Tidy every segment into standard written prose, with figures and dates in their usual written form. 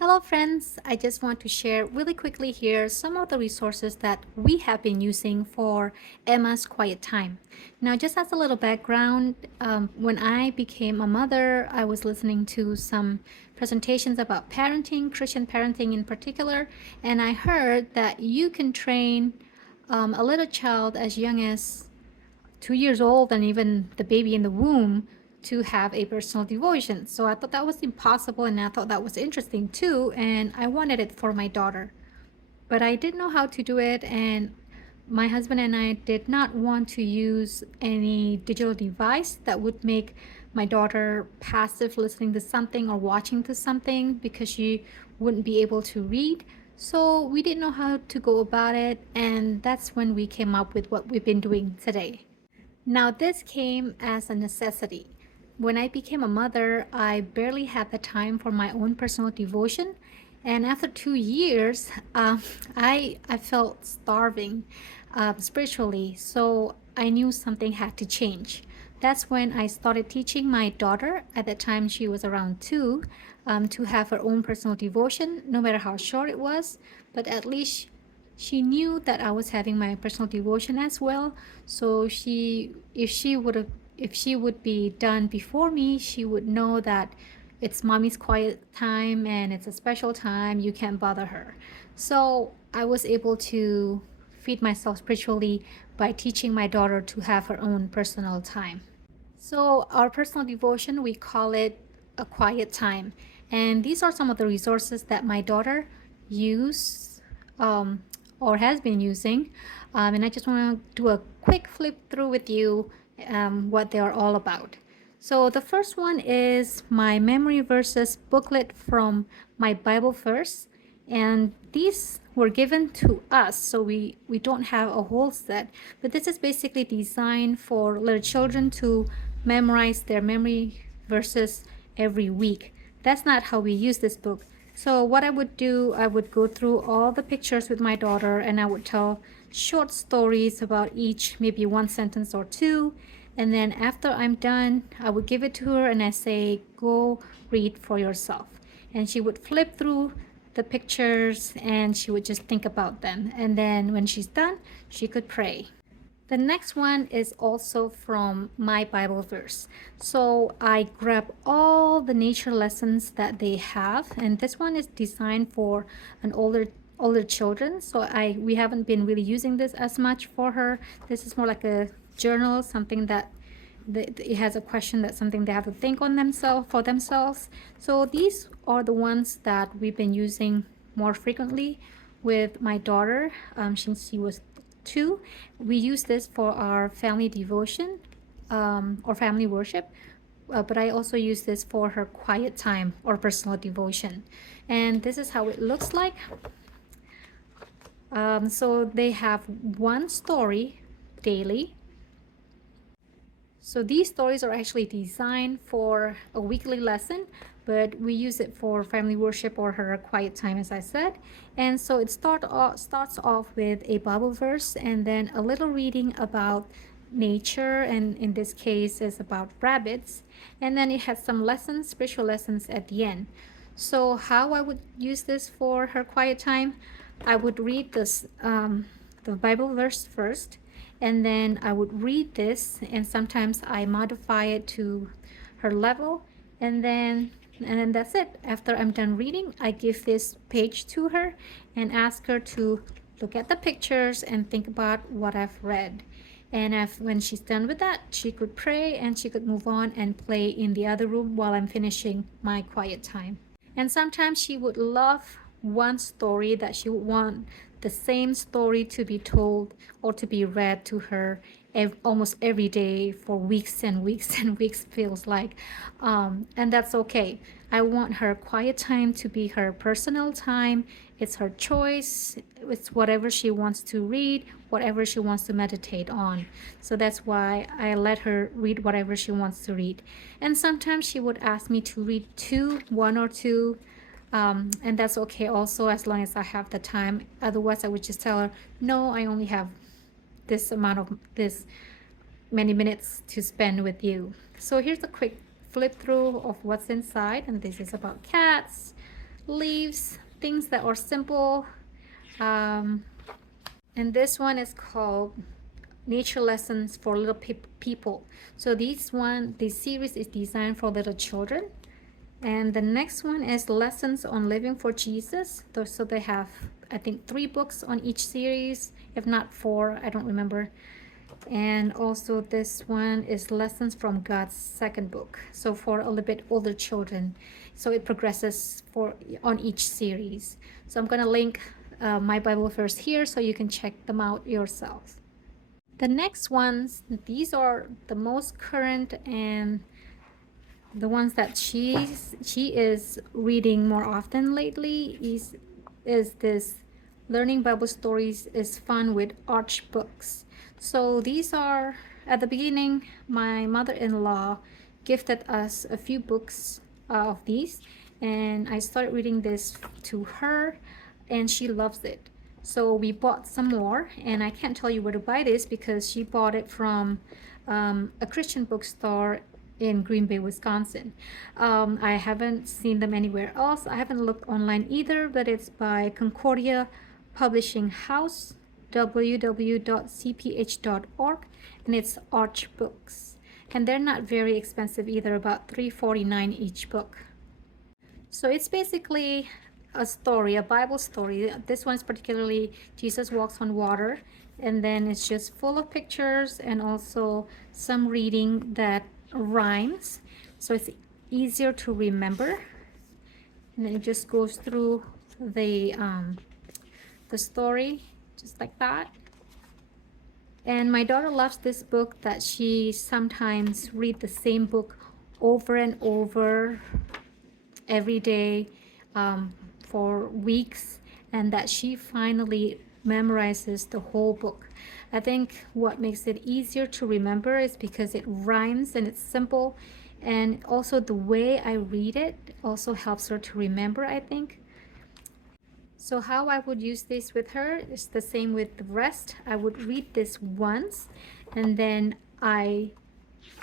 Hello friends, I just want to share really quickly here some of the resources that we have been using for Emma's quiet time. Now just as a little background, when I became a mother, I was listening to some presentations about parenting, Christian parenting in particular, and I heard that you can train a little child as young as 2 years old and even the baby in the womb to have a personal devotion. So I thought that was impossible and I thought that was interesting too. And I wanted it for my daughter. But I didn't know how to do it. And my husband and I did not want to use any digital device that would make my daughter passive listening to something or watching to something because she wouldn't be able to read. So we didn't know how to go about it. And that's when we came up with what we've been doing today. Now, this came as a necessity. When I became a mother, I barely had the time for my own personal devotion. And after 2 years, I felt starving spiritually. So I knew something had to change. That's when I started teaching my daughter. At that time, she was around two, to have her own personal devotion, no matter how short it was. But at least she knew that I was having my personal devotion as well. So if she would be done before me, she would know that it's mommy's quiet time and it's a special time. You can't bother her. So I was able to feed myself spiritually by teaching my daughter to have her own personal time. So our personal devotion, we call it a quiet time. And these are some of the resources that my daughter use or has been using. And I just want to do a quick flip through with you what they are all about. So the first one is my memory verses booklet from my Bible verse. And these were given to us, so we don't have a whole set. But this is basically designed for little children to memorize their memory verses every week. That's not how we use this book. So what I would do, I would go through all the pictures with my daughter and I would tell short stories about each, maybe one sentence or two. And then after I'm done, I would give it to her and I say, go read for yourself. And she would flip through the pictures and she would just think about them. And then when she's done, she could pray. The next one is also from my Bible verse. So I grab all the nature lessons that they have, and this one is designed for an older children. So we haven't been really using this as much for her. This is more like a journal, something that it has a question, that's something they have to think on themselves for themselves. So these are the ones that we've been using more frequently with my daughter since she was two. We use this for our family devotion or family worship, but I also use this for her quiet time or personal devotion. And this is how it looks like. So they have one story daily. So these stories are actually designed for a weekly lesson, but we use it for family worship or her quiet time, as I said. And so it starts off with a Bible verse and then a little reading about nature, and in this case is about rabbits. And then it has some lessons, spiritual lessons at the end. So how I would use this for her quiet time, I would read this the Bible verse first, and then I would read this, and sometimes I modify it to her level, and then that's it. After I'm done reading, I give this page to her and ask her to look at the pictures and think about what I've read. And when she's done with that, she could pray and she could move on and play in the other room while I'm finishing my quiet time. And sometimes she would love one story that she would want the same story to be told or to be read to her almost every day for weeks and weeks and weeks, feels like. And that's okay. I want her quiet time to be her personal time. It's her choice. It's whatever she wants to read, whatever she wants to meditate on. So that's why I let her read whatever she wants to read. And sometimes she would ask me to read one or two, and that's okay also, as long as I have the time. Otherwise I would just tell her, no, I only have this many minutes to spend with you. So here's a quick flip through of what's inside, and this is about cats, leaves, things that are simple. Um, and this one is called Nature Lessons for Little People. So this series is designed for little children. And the next one is Lessons on Living for Jesus. So they have, I think, 3 books on each series, if not 4, I don't remember. And also this one is Lessons from God's second book, so for a little bit older children. So it progresses on each series. So I'm gonna link my Bible verse here so you can check them out yourselves. The next ones, these are the most current and the ones that she is reading more often lately is this Learning Bible Stories is Fun with Arch Books. So these are, at the beginning, my mother-in-law gifted us a few books of these, and I started reading this to her, and she loves it. So we bought some more, and I can't tell you where to buy this because she bought it from a Christian bookstore in Green Bay, Wisconsin. I haven't seen them anywhere else. I haven't looked online either, but it's by Concordia Publishing House, www.cph.org, and it's Arch Books. And they're not very expensive either, about $3.49 each book. So it's basically a story, a Bible story. This one's particularly Jesus Walks on Water, and then it's just full of pictures and also some reading that rhymes, so it's easier to remember. And then it just goes through the story just like that. And my daughter loves this book that she sometimes read the same book over and over every day for weeks, and that she finally memorizes the whole book. I think what makes it easier to remember is because it rhymes and it's simple, and also the way I read it also helps her to remember, I think. So how I would use this with her is the same with the rest. I would read this once, and then I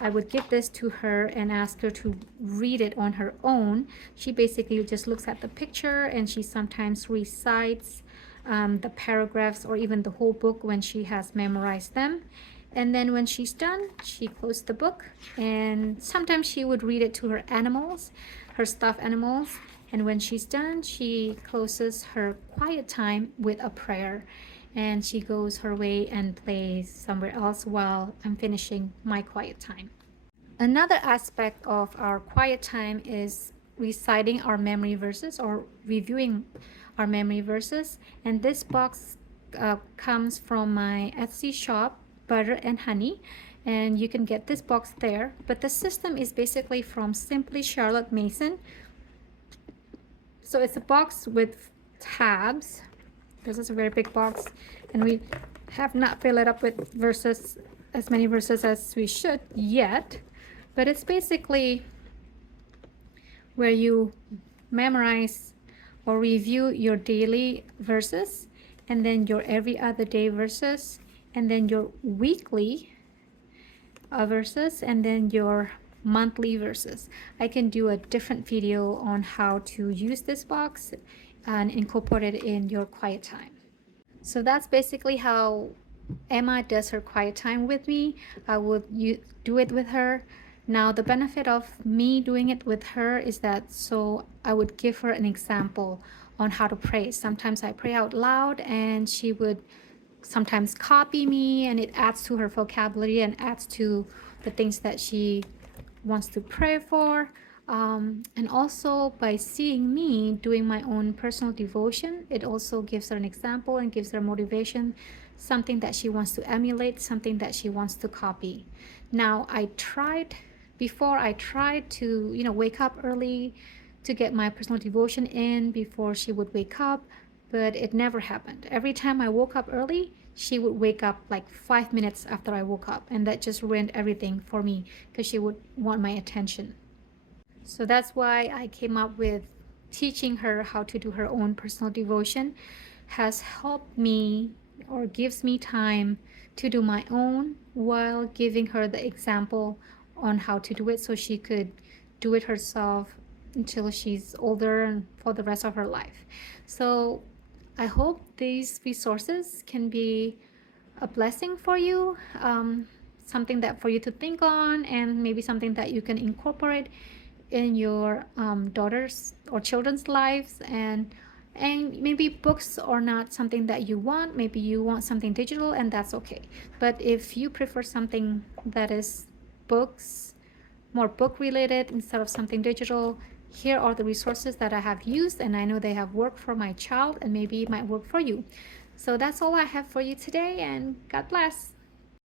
would give this to her and ask her to read it on her own. She basically just looks at the picture, and she sometimes recites the paragraphs or even the whole book when she has memorized them. And then when she's done, she closed the book, and sometimes she would read it to her animals, her stuffed animals. And when she's done, she closes her quiet time with a prayer, and she goes her way and plays somewhere else while I'm finishing my quiet time. Another aspect of our quiet time is reciting our memory verses or reviewing our memory verses. And this box comes from my Etsy shop, Butter and Honey, and you can get this box there. But the system is basically from Simply Charlotte Mason. So it's a box with tabs. This is a very big box, and we have not filled it up with verses, as many verses as we should yet. But it's basically where you memorize or review your daily verses, and then your every other day verses, and then your weekly verses, and then your monthly verses. I can do a different video on how to use this box and incorporate it in your quiet time. So that's basically how Emma does her quiet time with me. I would do it with her. Now the benefit of me doing it with her is that so I would give her an example on how to pray. Sometimes I pray out loud, and she would sometimes copy me, and it adds to her vocabulary and adds to the things that she wants to pray for. And also by seeing me doing my own personal devotion, it also gives her an example and gives her motivation, something that she wants to emulate, something that she wants to copy. Now I tried to wake up early to get my personal devotion in before she would wake up, but it never happened. Every time I woke up early, she would wake up like 5 minutes after I woke up, and that just ruined everything for me because she would want my attention. So that's why I came up with teaching her how to do her own personal devotion. Has helped me or gives me time to do my own while giving her the example on how to do it, so she could do it herself until she's older and for the rest of her life. So I hope these resources can be a blessing for you, something that for you to think on, and maybe something that you can incorporate in your daughters or children's lives. And maybe books are not something that you want. Maybe you want something digital, and that's okay. But if you prefer something that is books, more book related instead of something digital, here are the resources that I have used, and I know they have worked for my child, and maybe it might work for you. So that's all I have for you today, and God bless.